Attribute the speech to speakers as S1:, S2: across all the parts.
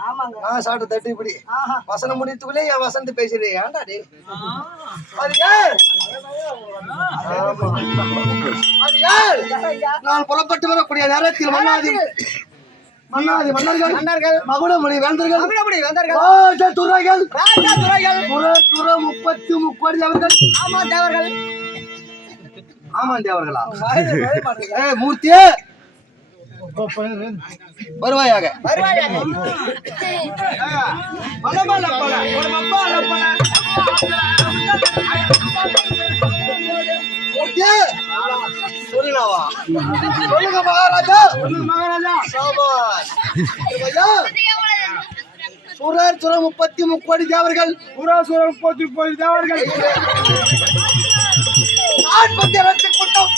S1: ஆமாங்க.
S2: நான் சாப்பிட்ட தட்டு இப்படி. வசனம் முடித்துக்குள்ளே என் வசந்த் பேசுறேன் ஏன்டா டே அது யார்? ஆமா. அது யார்?
S1: ஐயா
S2: நான் புலப்பட்டு வரக்கூடிய நேரத்தில் மன்னாதி மன்னாதி மன்னர்கள்
S1: மன்னர்கள்
S2: மகுடமணி வேந்தர்கள்
S1: தமிழபடி வந்தார்கள்
S2: ராஜ துறைகள்
S1: ராஜா துறைகள்
S2: துற துற முப்பத்து முக்கோடி அவர்கள்
S1: ஆமா தேவர்கள்.
S2: ஆமா தேவர்களா? மூர்த்தியே. வருவாயாக. சொல்லுங்க மகாராஜா
S1: மகாராஜா
S2: சாபாஷ். ஐயா, சுரர் சுர முப்பத்தி முக்கோடி தேவர்கள்.
S1: புறாசுரம் போத்தி போய் தேவர்கள்.
S2: நாற்பத்தி இரண்டு கூட்டம்.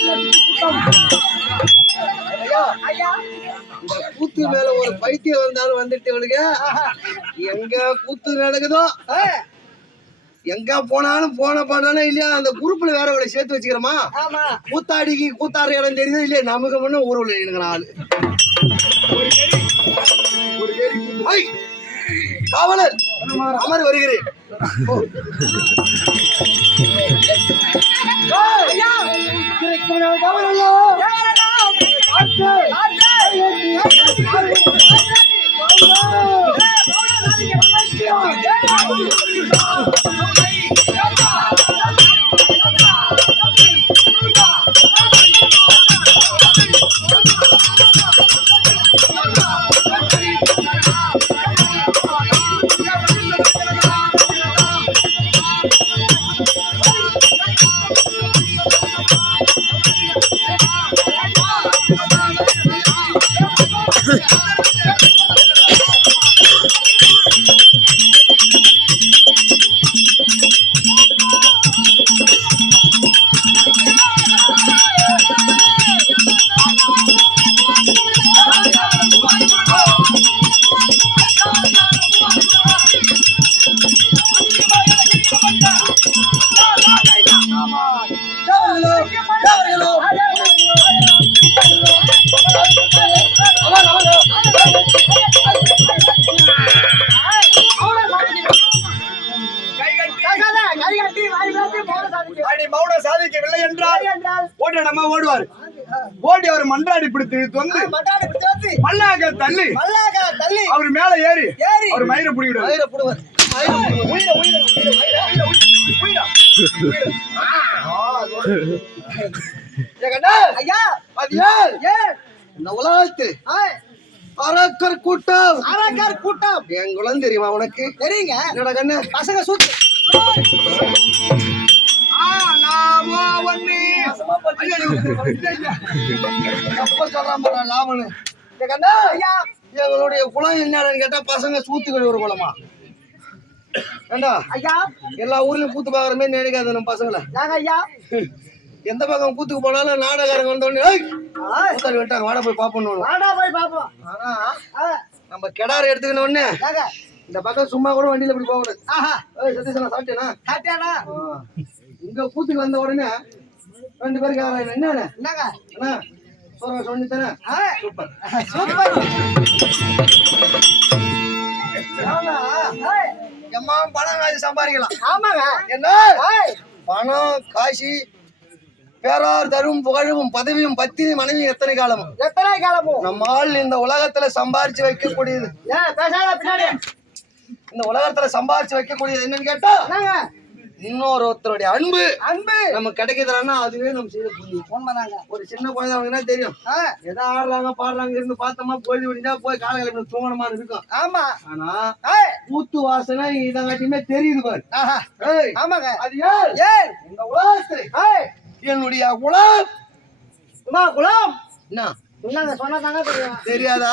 S2: இந்த கூத்து மேல ஒரு பைத்தியம் வந்தாலும் வந்துட்டு இவனுக்கு எங்க கூத்து நடக்குதோ எங்க போனாலும் போன பாடாலும் இல்லையா அந்த குரூப்ல வேற அவளை சேர்த்து வச்சுக்கிறோமா? கூத்தாடிக்கு கூத்தாடுற இடம் தெரியுது இல்லையா நமக்கு முன்ன ஊருல இருக்கிற ஆளு! காவலர் அமர் வருகிறேன். காவலர் ஐயா! やばい
S1: や
S2: ばいやばいやばい
S3: やばいやばい ஓடி அவர் மன்றாடி பிடித்து தொந்து மல்லாக தள்ளி. அவர் மேல ஏறி
S1: ஏறி.
S3: அவர் மயிரை பிடிக்கிடுவார்.
S2: மயிரை புடுவர்.
S3: உயிரை, உயிரை, உயிரை, உயிரை, உயிரை, உயிரை.
S2: ஏகண்டா, அது யார்? இந்த உலகத்து அரக்கர் கூட்டம்.
S1: கூட்டம்.
S2: என் குலம் தெரியுமா உனக்கு?
S1: தெரியுங்க.
S2: என்னடா கண்ணு?
S1: பசங்க சுத்து.
S3: நாமோ ஒண்ணு.
S2: எப்ப சொல்றான்
S1: ஐயா.
S2: எங்களுடைய குலம் என்னடான்னு கேட்டா பசங்க சூத்து கழுவுற குலமா ஏண்டா?
S1: ஐயா.
S2: எல்லா ஊர்லயும் கூத்து பாக்குற மாதிரி நினைக்காத நம்ம பசங்களை.
S1: நாங்க ஐயா.
S2: எந்த பக்கம் கூத்துக்கு போனாலும் நாடகாரங்க வந்தோடனே "ஏய்,
S1: ஆய்,
S2: கூத்தாடி வந்துட்டாங்க. வாடா போய் பாப்போம்
S1: வாடா போய் பாப்போம்.
S2: ஆனா நம்ம கெடார
S1: நாங்க.
S2: இந்த பக்கம் சும்மா கூட வண்டியில இப்படி நான் சாப்பிட்டேனா
S1: சாப்பிட்டியாடா.
S2: இங்க கூத்துக்கு வந்த உடனே ரெண்டு பேருக்கு ஆறாயிரம் என்ன
S1: என்னங்க?
S2: அண்ணா சொல்ற சொல்லி தானே? சூப்பர்.
S1: சூப்பர்.
S2: எம்மா பணம் காசு சம்பாதிக்கலாம்.
S1: ஆமாங்க.
S2: என்ன? பணம் காசி பேரார் தரும் புகழும் பதவியும் பத்தி மனைவி எத்தனை காலமும்?
S1: எத்தனை காலமும்?
S2: நம்ம ஆள் இந்த உலகத்துல சம்பாரிச்சு வைக்கக்கூடியது. இந்த உலகத்துல சம்பாரிச்சு வைக்கக்கூடியது என்னன்னு கேட்டா இன்னொருத்தருடைய அன்பு
S1: அன்பு.
S2: நம்ம கிடைக்குதுன்னா அதுவே நம்ம செய்த புண்ணியம்.
S1: உண்மைதாங்க
S2: ஒரு சின்ன குழந்தை அவங்க என்ன தெரியும் ஏதோ ஆடுறாங்க பாடுறாங்க இருந்து பார்த்தோமா பொழுது விடிஞ்சா போய் காலகிழமை தூங்கணுமா இருக்கும்.
S1: ஆமா.
S2: ஆனா கூத்து வாசனை இதங்காட்டியுமே தெரியுது பாரு.
S1: ஆமாங்க.
S2: அது யார்?
S1: ஏய்.
S2: இந்த உலகத்தில்
S1: ஆய்,
S2: என்னுடைய குலம்.
S1: உமா குலம்.
S2: என்ன?
S1: என்னங்க சொன்னா தாங்க தெரியும்.
S2: தெரியாதா?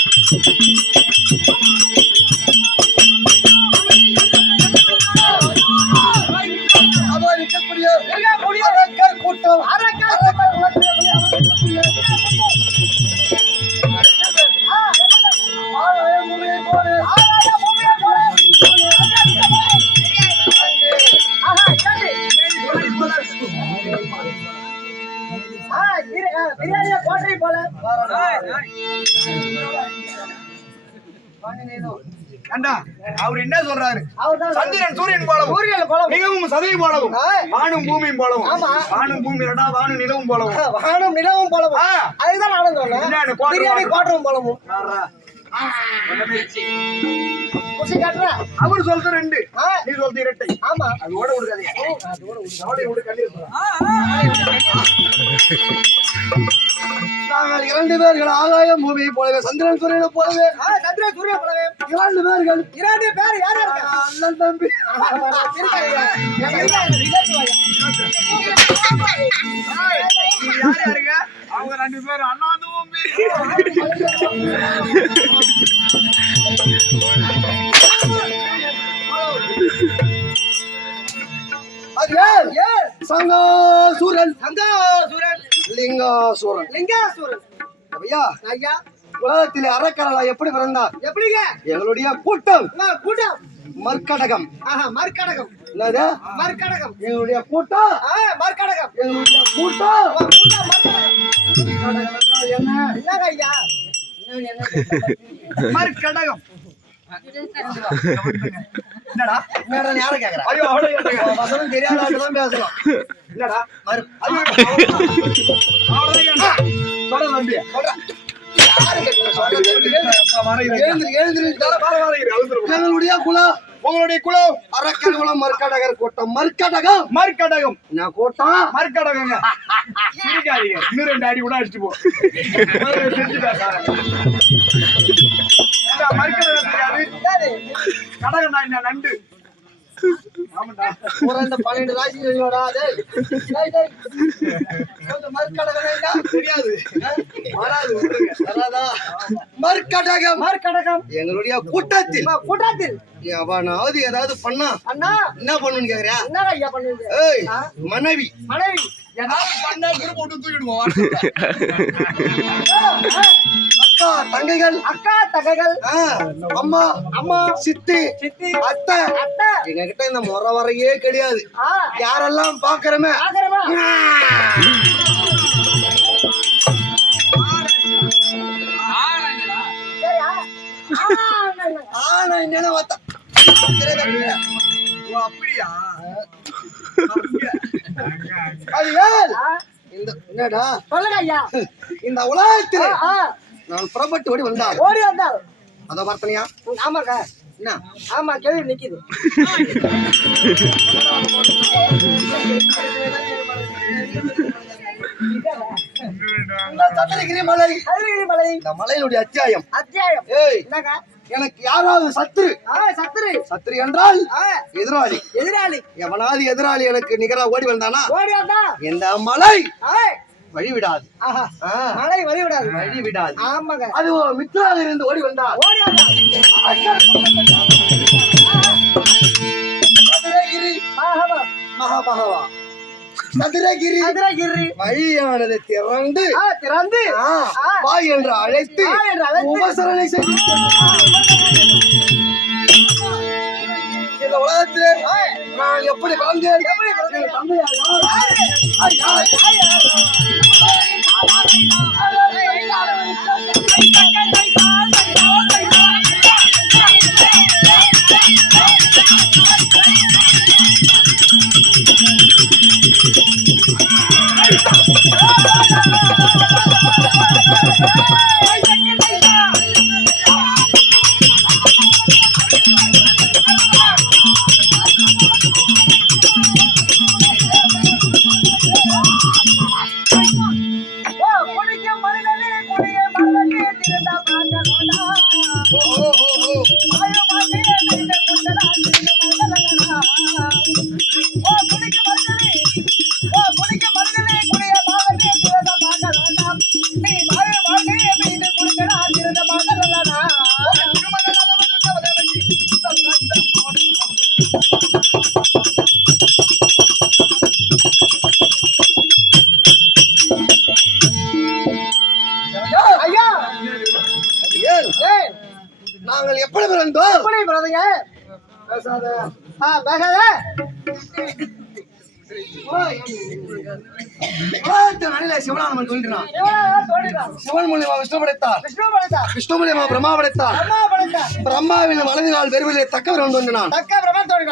S3: ஏண்டா? அவர் என்ன சொல்றாரு? சந்திரன் சூரியன் போலவும்
S1: சூரியன் போலவும்.
S3: மிகவும் சதவி போலவும். வானும் பூமியும் போலவும்
S1: ஆமா.
S3: வானும் பூமி ரெண்டா வானும் நிலவும் போலவும்.
S1: வானம் நிலவும் போலவும். அதுதான் நானும்
S3: கோட்டரும்
S1: பிரியாணி போலவும்.
S3: அவர் சொல்றது ரெண்டு. நீ சொல்றது இரட்டை.
S1: ஆமா.
S3: அது ஓட விடுக்காதே அவளை விடு கண்ணீர். நாங்கள் இரண்டு பேர்கள் ஆகாயம் பூமி போலவே சந்திரன் சூரியனை போலவே.
S1: ஆ, சந்திர சூரிய போலவே.
S3: இரண்டு பேர்கள்.
S1: இரண்டு பேர் யாரா இருக்கா
S3: அண்ணன் தம்பி. யார் யாருங்க? அவங்க ரெண்டு பேரும் அண்ணா தம்பி அது யார்
S1: ஏன்?
S3: சங்காசூரன்.
S1: சங்காசூரன்,
S3: லிங்காசூரன்.
S1: லிங்காசூரன்.
S3: ஐயா
S1: ஐயா,
S3: உலகத்திலே அறக்கரலா எப்படி பிறந்தார்?
S1: எப்படிங்க?
S3: எங்களுடைய கூட்டம்.
S1: கூட்டம்.
S3: மர்க்கடகம்
S1: மர்க்கடகம்
S3: என்னது?
S1: மர்க்கடகம்
S3: எங்களுடைய கூட்டம்.
S1: மர்க்கடகம்
S3: எங்களுடைய கூட்டம்.
S1: கூட்டம் மர்க்கடகம்
S3: என்னடா
S2: என்னடா
S3: ஐயோ அவளை
S2: தெரியாத பேசலாம்
S3: என்னடா
S2: மறு
S3: சொல்ற தம்பி.
S2: எழுந்திரு எழுந்திரு குலம்
S3: உங்களுடைய குலம்
S2: அரக்கர் குலம் மர்க்கடகர் கூட்டம். மர்க்கடகம்
S3: மர்க்கடகம்
S2: நான் கூட்டம்
S3: மர்க்கடகங்க சிரிக்காதீங்க. இன்னும் ரெண்டு அடி கூட அடிச்சு போ. மர்க்கடகம் தெரியாது.
S1: யாரு?
S3: கடகம்னா என்ன? நண்டு.
S2: எங்களுடைய கூட்டத்தில்.
S1: கூட்டத்தில்.
S2: எவனாவது ஏதாவது பண்ணா
S1: அண்ணா
S2: என்ன பண்ணுன்னு கேக்குறியா? ஏய்? மனைவி.
S1: மனைவி.
S3: ஏதாவது பண்ணா திரும்ப விட்டு தூக்கிடுவோம்.
S2: அக்கா தங்கைகள்.
S1: அக்கா தகைகள்
S2: ஆ, அம்மா
S1: அம்மா.
S2: சித்தி
S1: சித்தி.
S2: அத்தை.
S1: அத்தை.
S2: எங்க கிட்ட இந்த முறை வரையே கிடையாது. யாரெல்லாம் பாக்குறமே? ஆனா என்ன
S3: அப்படியா?
S2: என்னடா?
S1: சொல்லுங்க ஐயா.
S2: இந்த உலகத்தில் நான் புறப்பட்டு ஓடி வந்தால்
S1: ஓடி வந்தால்
S2: அத பார்த்தனியா?
S1: ஆமாக்கா.
S2: என்ன?
S1: ஆமா கேள்வி நிக்குது.
S2: இந்த சந்திரகிரி மலை.
S1: கதிரகிரி மலை.
S2: இந்த மலையினுடைய அத்தியாயம்.
S1: அத்தியாயம்.
S2: ஏய்
S1: என்னக்கா?
S2: எனக்கு யாராவது சத்துரு
S1: ஆ சத்துரு
S2: சத்துரு என்றால் எதிராளி.
S1: எதிராளி.
S2: எவனாவது எதிராளி எனக்கு நிகரா ஓடி வந்தானா?
S1: ஓடி வந்தா.
S2: இந்த மலை. வழிவிடாது.
S1: மழை வழி விடாது
S2: வழிவிடாது.
S1: ஆமாங்க.
S2: அது மித்ராக இருந்து ஓடி வந்தா
S1: ஓடி
S2: சதுரகிரி மகாபகவா சதுரகிரி
S1: கதிரகிரி
S2: வழியானது திறந்து
S1: திறந்து.
S2: வா என்று அழைத்து. உபசரணை செய்து இந்த உலகத்திலே நான் எப்படி நாங்கள் எப்படி பிறந்தோம்?
S1: எப்படி பிரதங்க
S2: பேசாத.
S1: ஆ பேசாத.
S2: சிவன் மூலியமா விஷ்ணு படைத்தார்
S1: விஷ்ணு
S2: மூலியமா பிரம்மா படைத்தார். பிரம்மாவின் வலது கால் வெறுவிலே தக்கவரன் தோன்றினான்.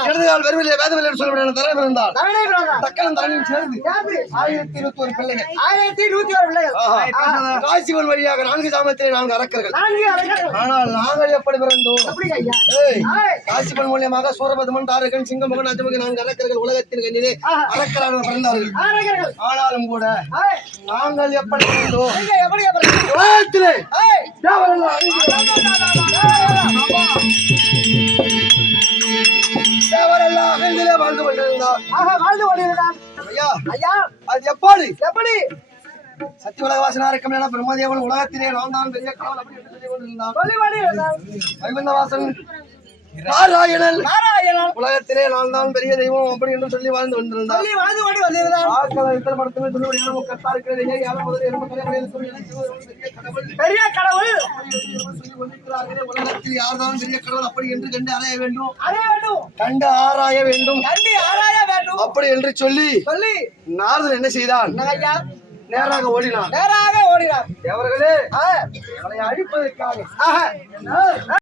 S2: இடது கால் வெறுவிலே வேதவிலே சொல்லப்பட்ட தலைவர் இருந்தார்
S1: தவணை பிறந்தான்.
S2: தக்கன் தரணியும் சேர்ந்து
S1: சேர்ந்து
S2: ஆயிரத்தி இருபத்தி ஒரு பிள்ளைகள்
S1: ஆயிரத்தி நூத்தி ஒரு பிள்ளைகள்
S2: ஆஹா. காசிவன் வழியாக நான்கு சாமத்திலே நான்கு அரக்கர்கள். ஆனால் நாங்கள் எப்படி பிறந்தோம். காசிபன் மூலியமாக சூரபதமன் தாரகன் சிங்கமகன் அஜமகன் நான்கு அரக்கர்கள் உலகத்தின் கண்ணிலே. அரக்கராக பிறந்தார்கள்
S1: அரக்கர்கள்.
S2: ஆனாலும் கூட. நாங்கள் எப்படி வாழ்ந்து கொண்டிருந்தார்.
S1: ஆக வாழ்ந்து கொண்டிருந்தான்.
S2: ஐயா
S1: ஐயா!
S2: அது எப்படி?
S1: எப்படி?
S2: சத்திய உலகவாசனா இருக்கும் என பிரம்மதேவன் உலகத்திலே நான் தான் பெரிய கடவுள் அப்படி என்று சொல்லிக் கொண்டிருந்தான்.
S1: சொல்லி கொண்டிருந்தான்.
S2: வைகுந்தவாசன் நாராயணன்.
S1: நாராயணன்.
S2: உலகத்திலே நான் தான் பெரிய தெய்வம் அப்படி என்று சொல்லி வாழ்ந்து
S1: சொல்லி வாழ்ந்து கொண்டு வந்திருந்தான்.
S2: ஆக்களை இத்தனை படத்தில் சொல்லுவது எனக்கு கத்தா இருக்கிறது. ஏன் யாரும் முதல் எறும்பு தலைமுறையில் சொல்லி பெரிய கடவுள்.
S1: பெரிய கடவுள்.
S2: சொல்லி கொண்டிருக்கிறார்களே, உலகத்தில் யார்தான் பெரிய கடவுள் அப்படி என்று கண்டு வேண்டும்?
S1: அறிய வேண்டும்.
S2: கண்டு ஆராய வேண்டும்.
S1: கண்டி ஆராய வேண்டும்.
S2: அப்படி என்று சொல்லி
S1: சொல்லி.
S2: நாரதன் என்ன செய்தான்? நேராக ஓடினான்.
S1: நேராக ஆ,
S2: அவனை அழிப்பதற்காக?